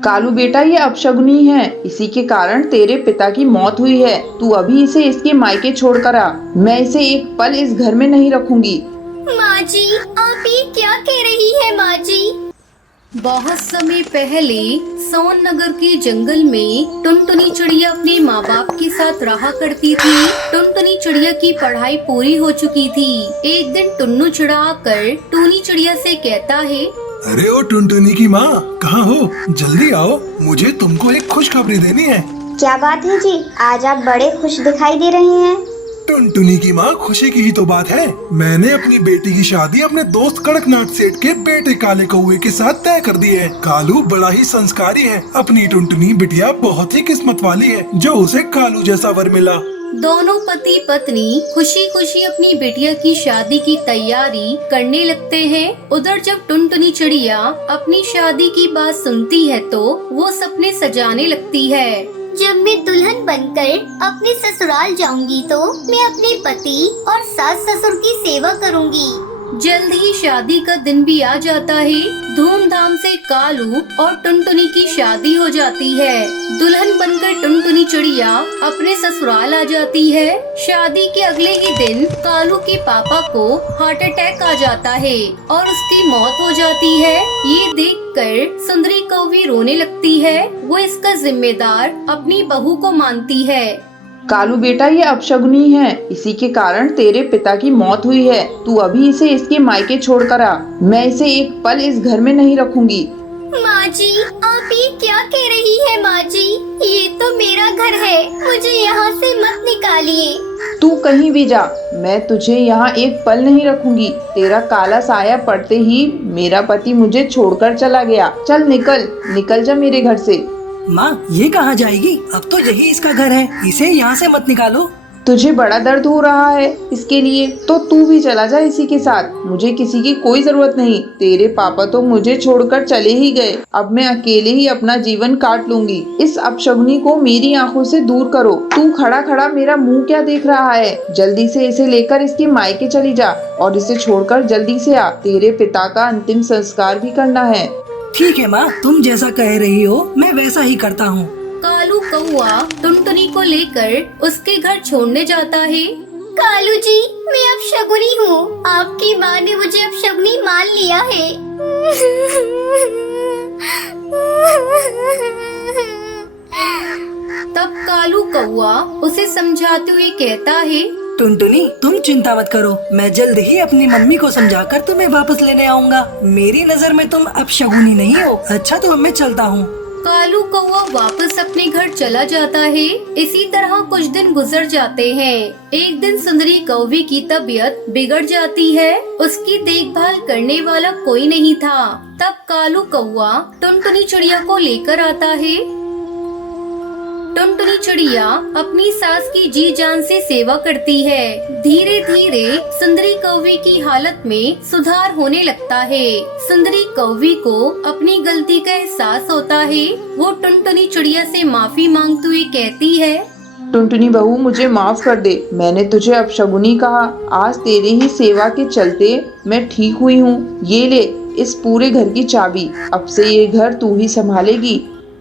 कालू बेटा, ये अपशगुनी है। इसी के कारण तेरे पिता की मौत हुई है। तू अभी इसे इसके मायके छोड़कर आ। मैं इसे एक पल इस घर में नहीं रखूंगी। माँ जी, आप ये क्या कह रही है माँ जी? बहुत समय पहले सोन नगर के जंगल में टुनटुनी चिड़िया अपने माँ बाप के साथ रहा करती थी। टुनटुनी चिड़िया की पढ़ाई पूरी हो चुकी थी। एक दिन टुन्नू चिड़ा आकर टूनी चिड़िया से कहता है, अरे ओ टुनटुनी की माँ, कहाँ हो? जल्दी आओ, मुझे तुमको एक खुशखबरी देनी है। क्या बात है जी, आज आप बड़े खुश दिखाई दे रहे हैं। टुनटुनी की माँ, खुशी की ही तो बात है। मैंने अपनी बेटी की शादी अपने दोस्त कड़कनाथ सेठ के बेटे काले कौवे के साथ तय कर दी है। कालू बड़ा ही संस्कारी है। अपनी टुनटुनी बिटिया बहुत ही किस्मत वाली है जो उसे कालू जैसा वर मिला। दोनों पति पत्नी खुशी खुशी अपनी बिटिया की शादी की तैयारी करने लगते हैं। उधर जब टुनटुनी चिड़िया अपनी शादी की बात सुनती है तो वो सपने सजाने लगती है। जब मैं दुल्हन बनकर अपने ससुराल जाऊंगी तो मैं अपने पति और सास ससुर की सेवा करूंगी। जल्द ही शादी का दिन भी आ जाता है। धूमधाम से कालू और टुनटुनी की शादी हो जाती है। दुल्हन बनकर टुनटुनी चिड़िया अपने ससुराल आ जाती है। शादी के अगले ही दिन कालू के पापा को हार्ट अटैक आ जाता है और उसकी मौत हो जाती है। ये देखकर सुंदरी कौवी रोने लगती है। वो इसका जिम्मेदार अपनी बहू को मानती है। कालू बेटा, ये अपशगुनी है। इसी के कारण तेरे पिता की मौत हुई है। तू अभी इसे इसके मायके छोड़कर आ। मैं इसे एक पल इस घर में नहीं रखूंगी। माँ जी, आप ये क्या कह रही है माँ जी? ये तो मेरा घर है, मुझे यहाँ से मत निकालिए। तू कहीं भी जा, मैं तुझे यहाँ एक पल नहीं रखूंगी। तेरा काला साया पड़ते ही मेरा पति मुझे छोड़कर चला गया। चल निकल, निकल जा मेरे घर से। माँ, ये कहाँ जाएगी? अब तो यही इसका घर है, इसे यहाँ से मत निकालो। तुझे बड़ा दर्द हो रहा है इसके लिए, तो तू भी चला जा इसी के साथ। मुझे किसी की कोई जरूरत नहीं। तेरे पापा तो मुझे छोड़कर चले ही गए। अब मैं अकेले ही अपना जीवन काट लूंगी। इस अपशगुनी को मेरी आंखों से दूर करो। तू खड़ा खड़ा मेरा मुंह क्या देख रहा है? जल्दी से इसे लेकर इसके मायके चली जा और इसे छोड़कर जल्दी से आ। तेरे पिता का अंतिम संस्कार भी करना है। ठीक है माँ, तुम जैसा कह रही हो मैं वैसा ही करता हूँ। कालू कौआ टुनटुनी को लेकर उसके घर छोड़ने जाता है। कालू जी, मैं अपशगुनी हूँ। आपकी माँ ने मुझे अपशगुनी मान लिया है। तब कालू कौआ उसे समझाते हुए कहता है, टुनटुनी, तुम चिंता मत करो, मैं जल्द ही अपनी मम्मी को समझाकर तुम्हें वापस लेने आऊँगा। मेरी नजर में तुम अब शगुनी नहीं हो। अच्छा, तो मैं चलता हूँ। कालू कौआ वापस अपने घर चला जाता है। इसी तरह कुछ दिन गुजर जाते हैं। एक दिन सुंदरी कौवी की तबीयत बिगड़ जाती है। उसकी देखभाल करने वाला कोई नहीं था। तब कालू कौआ टुनटुनी चिड़िया को लेकर आता है। टुनटुनी चिड़िया अपनी सास की जी जान से सेवा करती है। धीरे धीरे सुंदरी कौवी की हालत में सुधार होने लगता है। सुंदरी कौवी को अपनी गलती का एहसास होता है। वो टुनटुनी चिड़िया से माफी मांगते हुए कहती है, टुनटुनी बहू, मुझे माफ कर दे। मैंने तुझे अपशगुनी कहा। आज तेरी ही सेवा के चलते मैं ठीक हुई हूँ। ये ले इस पूरे घर की चाबी। अब से ये घर तू ही संभालेगी।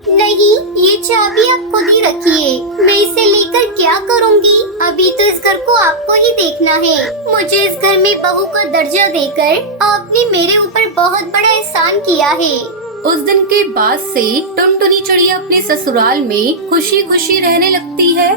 नहीं, ये चाबी आप खुद ही रखिए। मैं इसे लेकर क्या करूँगी? अभी तो इस घर को आपको ही देखना है। मुझे इस घर में बहू का दर्जा देकर आपने मेरे ऊपर बहुत बड़ा एहसान किया है। उस दिन के बाद से टुनटुनी चिड़िया अपने ससुराल में खुशी खुशी रहने लगती है।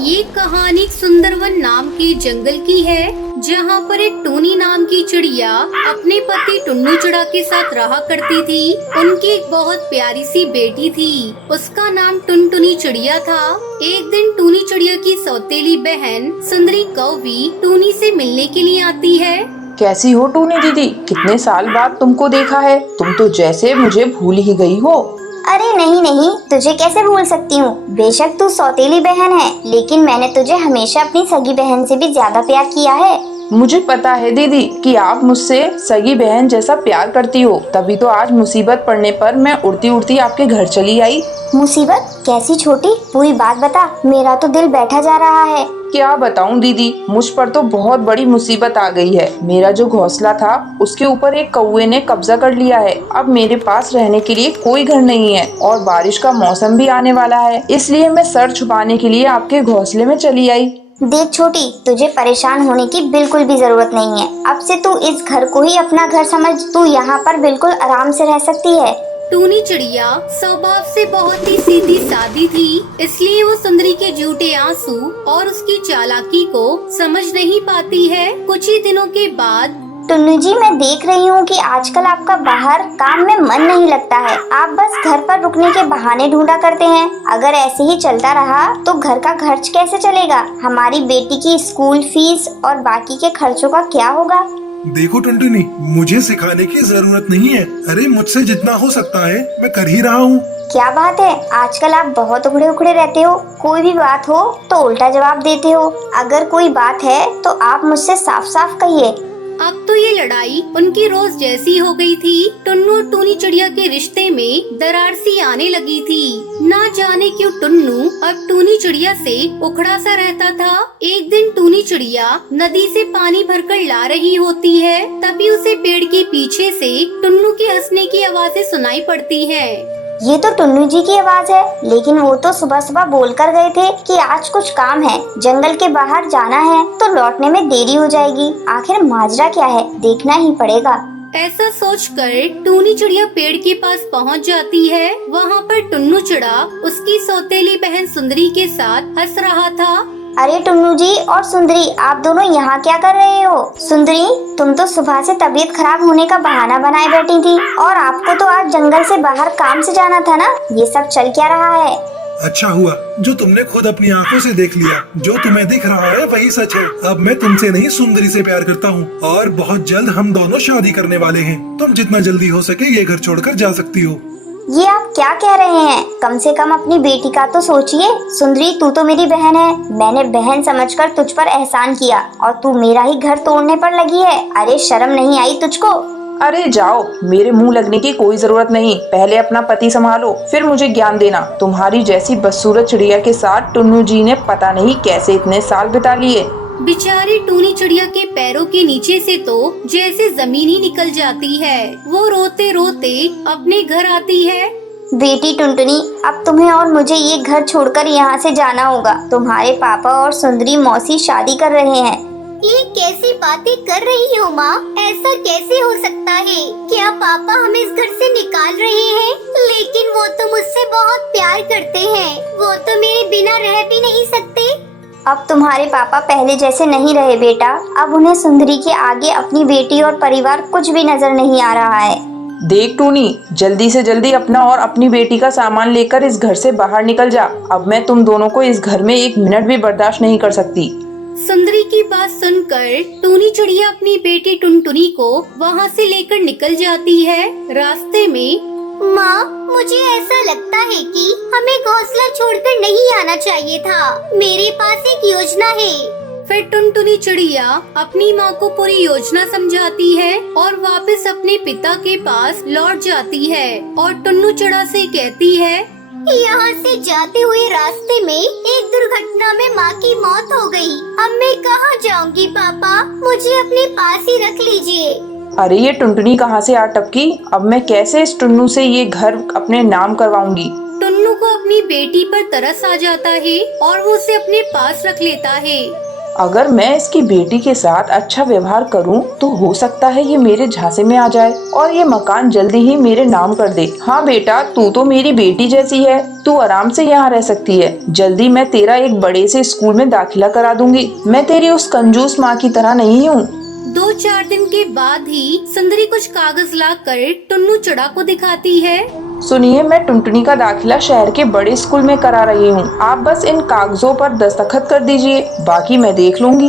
ये कहानी सुंदरवन नाम के जंगल की है, जहाँ पर एक टूनी नाम की चिड़िया अपने पति टुन्नू चिड़ा के साथ रहा करती थी। उनकी एक बहुत प्यारी सी बेटी थी, उसका नाम टुनटुनी चिड़िया था। एक दिन टूनी चिड़िया की सौतेली बहन सुंदरी कौवी टूनी से मिलने के लिए आती है। कैसी हो टूनी दीदी? कितने साल बाद तुमको देखा है। तुम तो जैसे मुझे भूल ही गई हो। अरे नहीं नहीं, तुझे कैसे भूल सकती हूँ। बेशक तू सौतेली बहन है, लेकिन मैंने तुझे हमेशा अपनी सगी बहन से भी ज्यादा प्यार किया है। मुझे पता है दीदी कि आप मुझसे सगी बहन जैसा प्यार करती हो। तभी तो आज मुसीबत पड़ने पर मैं उड़ती उड़ती आपके घर चली आई। मुसीबत? कैसी छोटी, पूरी बात बता, मेरा तो दिल बैठा जा रहा है। क्या बताऊं दीदी, मुझ पर तो बहुत बड़ी मुसीबत आ गई है। मेरा जो घोंसला था उसके ऊपर एक कौवे ने कब्जा कर लिया है। अब मेरे पास रहने के लिए कोई घर नहीं है और बारिश का मौसम भी आने वाला है, इसलिए मैं सर छुपाने के लिए आपके घोंसले में चली आई। देख छोटी, तुझे परेशान होने की बिल्कुल भी जरूरत नहीं है। अब से तू इस घर को ही अपना घर समझ। तू यहाँ पर बिल्कुल आराम से रह सकती है। टूनी चिड़िया स्वभाव से बहुत ही सीधी सादी थी, इसलिए वो सुंदरी के झूठे आंसू और उसकी चालाकी को समझ नहीं पाती है। कुछ ही दिनों के बाद टुन्नू जी, मैं देख रही हूँ कि आजकल आपका बाहर काम में मन नहीं लगता है। आप बस घर पर रुकने के बहाने ढूंढा करते हैं। अगर ऐसे ही चलता रहा तो घर का खर्च कैसे चलेगा? हमारी बेटी की स्कूल फीस और बाकी के खर्चों का क्या होगा? देखो टुनटुनी, मुझे सिखाने की जरूरत नहीं है। अरे मुझसे जितना हो सकता है मैं कर ही रहा हूँ। क्या बात है, आजकल आप बहुत उखड़े उखड़े रहते हो। कोई भी बात हो तो उल्टा जवाब देते हो। अगर कोई बात है तो आप मुझसे साफ साफ कहिए। अब तो ये लड़ाई उनकी रोज जैसी हो गई थी। टुन्नू और टूनी चिड़िया के रिश्ते में दरार सी आने लगी थी। ना जाने क्यों टुन्नू अब टूनी चिड़िया से उखड़ा सा रहता था। एक दिन टूनी चिड़िया नदी से पानी भरकर ला रही होती है, तभी उसे पेड़ के पीछे से टुन्नू के हंसने की आवाजें सुनाई पड़ती है। ये तो टुन्नू जी की आवाज है, लेकिन वो तो सुबह सुबह बोल कर गए थे कि आज कुछ काम है, जंगल के बाहर जाना है, तो लौटने में देरी हो जाएगी। आखिर माजरा क्या है, देखना ही पड़ेगा। ऐसा सोचकर टूनी चिड़िया पेड़ के पास पहुंच जाती है। वहाँ पर टुन्नू चिड़ा उसकी सौतेली बहन सुंदरी के साथ हंस रहा था। अरे टुन्नू जी और सुंदरी, आप दोनों यहाँ क्या कर रहे हो? सुंदरी, तुम तो सुबह से तबीयत खराब होने का बहाना बनाए बैठी थी, और आपको तो आज जंगल से बाहर काम से जाना था ना। ये सब चल क्या रहा है? अच्छा हुआ जो तुमने खुद अपनी आंखों से देख लिया। जो तुम्हें दिख रहा है वही सच है। अब मैं तुमसे नहीं सुंदरी से प्यार करता हूँ, और बहुत जल्द हम दोनों शादी करने वाले हैं। तुम जितना जल्दी हो सके ये घर छोड़कर जा सकती हो। ये आप क्या कह रहे हैं? कम से कम अपनी बेटी का तो सोचिए। सुंदरी, तू तो मेरी बहन है। मैंने बहन समझकर तुझ पर एहसान किया और तू मेरा ही घर तोड़ने पर लगी है। अरे शर्म नहीं आई तुझको? अरे जाओ, मेरे मुंह लगने की कोई जरूरत नहीं। पहले अपना पति संभालो, फिर मुझे ज्ञान देना। तुम्हारी जैसी बदसूरत चिड़िया के साथ टुन्नू जी ने पता नहीं कैसे इतने साल बिता लिए। बेचारी टूनी चिड़िया के पैरों के नीचे से तो जैसे जमीन ही निकल जाती है। वो रोते रोते अपने घर आती है। बेटी टुनटुनी, अब तुम्हें और मुझे ये घर छोड़कर यहाँ से जाना होगा। तुम्हारे पापा और सुंदरी मौसी शादी कर रहे हैं। ये कैसी बातें कर रही हो माँ? ऐसा कैसे हो सकता है? क्या पापा हमें इस घर से निकाल रहे हैं? लेकिन वो तो मुझसे बहुत प्यार करते हैं। वो तो मेरे बिना रह भी नहीं सकते। अब तुम्हारे पापा पहले जैसे नहीं रहे बेटा। अब उन्हें सुंदरी के आगे अपनी बेटी और परिवार कुछ भी नजर नहीं आ रहा है। देख टूनी, जल्दी से जल्दी अपना और अपनी बेटी का सामान लेकर इस घर से बाहर निकल जा। अब मैं तुम दोनों को इस घर में एक मिनट भी बर्दाश्त नहीं कर सकती। सुंदरी की बात सुनकर टूनी चिड़िया अपनी बेटी टुनटुनी को वहाँ से लेकर निकल जाती है। रास्ते में माँ, मुझे ऐसा लगता है कि हमें घोंसला छोड़कर नहीं आना चाहिए था। मेरे पास एक योजना है। फिर टुनटुनी चिड़िया अपनी माँ को पूरी योजना समझाती है और वापस अपने पिता के पास लौट जाती है और टुन्नू चिड़ा से कहती है, यहाँ से जाते हुए रास्ते में एक दुर्घटना में माँ की मौत हो गई। अब मैं कहाँ जाऊँगी पापा? मुझे अपने पास ही रख लीजिए। अरे ये टुनटुनी कहाँ से आ टपकी? अब मैं कैसे इस टुन्नू से ये घर अपने नाम करवाऊंगी। टुन्नू को अपनी बेटी पर तरस आ जाता है और वो उसे अपने पास रख लेता है। अगर मैं इसकी बेटी के साथ अच्छा व्यवहार करूं, तो हो सकता है ये मेरे झांसे में आ जाए और ये मकान जल्दी ही मेरे नाम कर दे। हाँ बेटा, तू तो मेरी बेटी जैसी है, तू आराम से यहाँ रह सकती है। जल्दी मैं तेरा एक बड़े से स्कूल में दाखिला करा दूंगी। मैं तेरी उस कंजूस माँ की तरह नहीं हूँ। 2-4 दिन के बाद ही सुंदरी कुछ कागज लाकर टुन्नू चिड़ा को दिखाती है। सुनिए, मैं टुनटुनी का दाखिला शहर के बड़े स्कूल में करा रही हूँ। आप बस इन कागजों पर दस्तखत कर दीजिए, बाकी मैं देख लूंगी।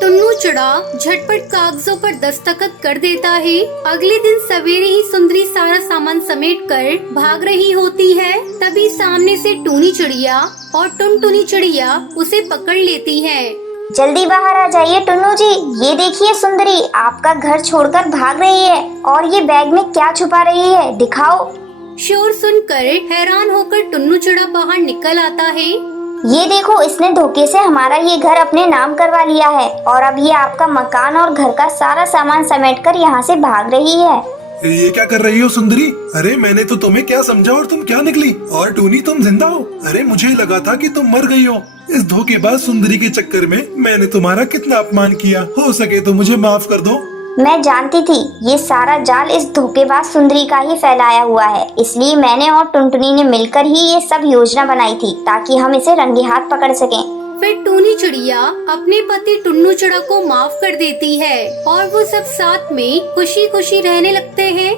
टुन्नू चिड़ा झटपट कागजों पर दस्तखत कर देता है। अगले दिन सवेरे ही सुंदरी सारा सामान समेटकर भाग रही होती है। तभी सामने से टूनी चिड़िया और टुनटुनी चिड़िया उसे पकड़ लेती है। जल्दी बाहर आ जाइए टुन्नू जी। ये देखिए सुंदरी आपका घर छोड़कर भाग रही है, और ये बैग में क्या छुपा रही है, दिखाओ। शोर सुनकर हैरान होकर टुन्नू चिड़ा बाहर निकल आता है। ये देखो, इसने धोखे से हमारा ये घर अपने नाम करवा लिया है और अब ये आपका मकान और घर का सारा सामान समेटकर यहाँ से भाग रही है। ये क्या कर रही हो सुंदरी? अरे मैंने तो तुम्हें क्या समझा और तुम क्या निकली? और टूनी तुम जिंदा हो? अरे मुझे लगा था कि तुम मर गई हो। इस धोखेबाज सुंदरी के चक्कर में मैंने तुम्हारा कितना अपमान किया। हो सके तो मुझे माफ कर दो। मैं जानती थी ये सारा जाल इस धोखेबाज सुंदरी का ही फैलाया हुआ है, इसलिए मैंने और टुनटुनी ने मिलकर ही ये सब योजना बनाई थी ताकि हम इसे रंगे हाथ पकड़ सकें। फिर टूनी चिड़िया अपने पति टुन्नू चिड़ा को माफ कर देती है और वो सब साथ में खुशी खुशी रहने लगते हैं।